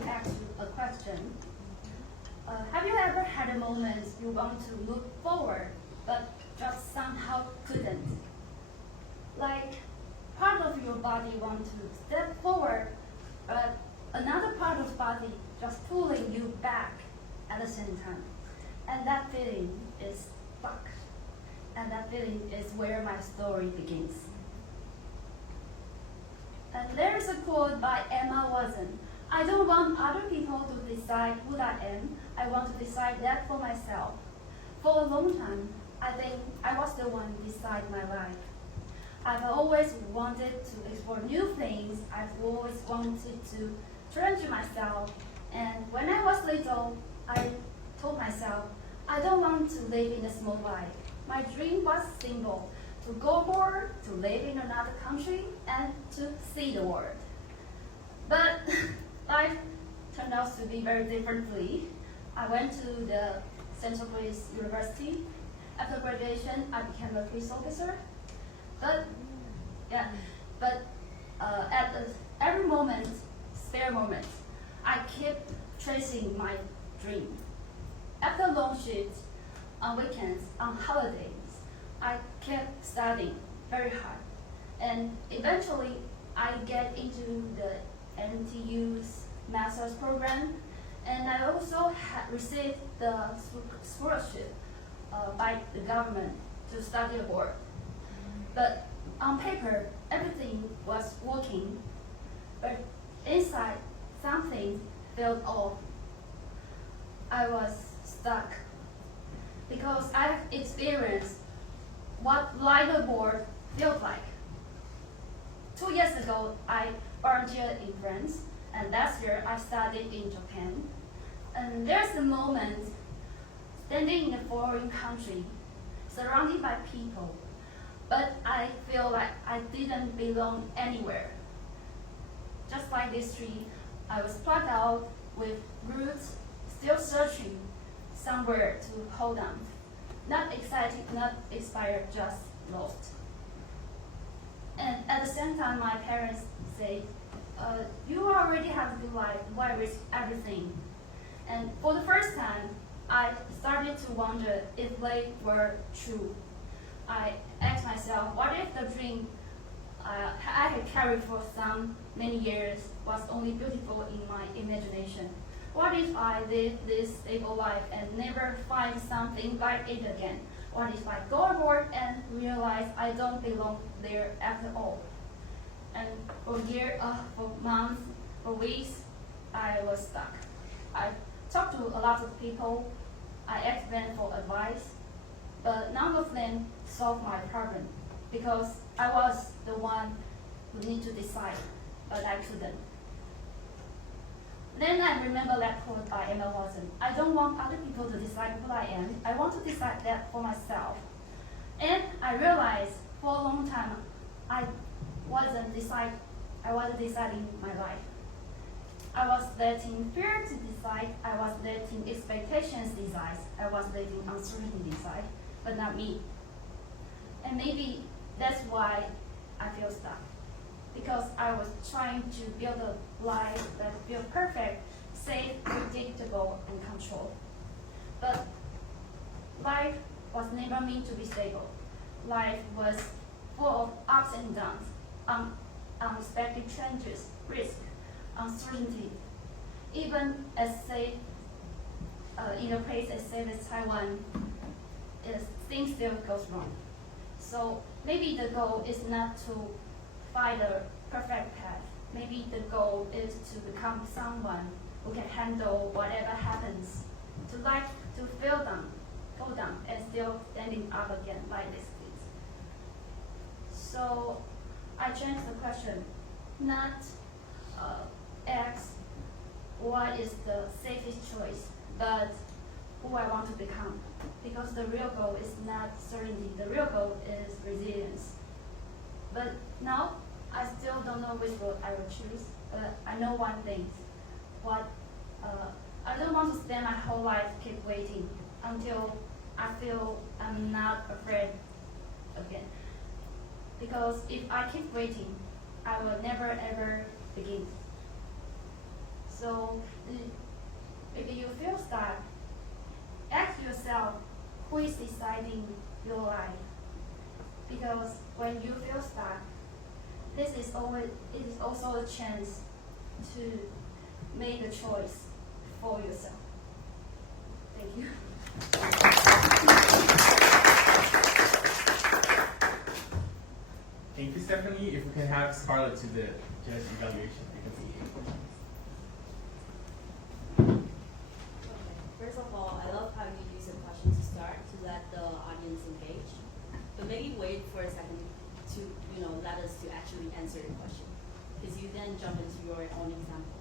to ask you a question. Have you ever had a moment you want to move forward, but just somehow couldn't? Like, part of your body wants to step forward, but another part of the body just pulling you back at the same time. And that feeling is stuck. And that feeling is where my story begins. And there is a quote by Emma Watson. I don't want other people to decide who I am. I want to decide that for myself. For a long time, I think I was the one decide my life. I've always wanted to explore new things. I've always wanted to challenge myself. And when I was little, I told myself, I don't want to live in a small life. My dream was simple, to go abroad, to live in another country, and to see the world. But life turned out to be very differently. I went to the Central Police University. After graduation, I became a police officer. But at every moment, spare moment, I kept chasing my dream. After long shifts, on weekends, on holidays, I kept studying very hard. And eventually, I get into the NTU's master's program, and I also received the scholarship by the government to study abroad. But on paper, everything was working, but inside, something felt off. I was stuck because I experienced what life abroad felt like. 2 years ago, I volunteered in France, and last year I studied in Japan. And there's a moment standing in a foreign country, surrounded by people, but I feel like I didn't belong anywhere. Just like this tree, I was plucked out with roots, still searching somewhere to hold on. Not excited, not inspired, just lost. And at the same time, my parents say, you already have a good life, why risk everything? And for the first time, I started to wonder if they were true. I asked myself, what if the dream I had carried for so many years was only beautiful in my imagination? What if I live this stable life and never find something like it again? What if I go abroad and realize I don't belong there after all? And for months, for weeks, I was stuck. I talked to a lot of people. I asked them for advice, but none of them solved my problem because I was the one who needed to decide, but I couldn't. Then I remember that quote by Emma Watson. I don't want other people to decide who I am. I want to decide that for myself. And I realized for a long time I wasn't deciding my life. I was letting fear to decide. I was letting expectations decide. I was letting uncertainty decide, but not me. And maybe that's why I feel stuck. Because I was trying to build a life that felt perfect, safe, predictable, and controlled. But life was never meant to be stable. Life was full of ups and downs, unexpected changes, risk, uncertainty. Even as safe, in a place as safe as Taiwan, things still goes wrong. So maybe the goal is not to find a perfect path. Maybe the goal is to become someone who can handle whatever happens, to feel down, go down, and still standing up again like this case. So I changed the question, not ask what is the safest choice, but who I want to become. Because the real goal is not certainty, the real goal is resilience. But now, I still don't know which road I will choose, but I know one thing. I don't want to spend my whole life keep waiting until I feel I'm not afraid again. Because if I keep waiting, I will never ever begin. So maybe you feel stuck. Ask yourself, who is deciding your life? Because when you feel stuck, it is also a chance to make a choice for yourself. Thank you. Thank you, Stephanie. If we can have Scarlett to the judge evaluation. First of all, I love how you use a question to start to let the audience engage. But maybe wait for a second to let us to actually answer your question, because you then jump into your own example.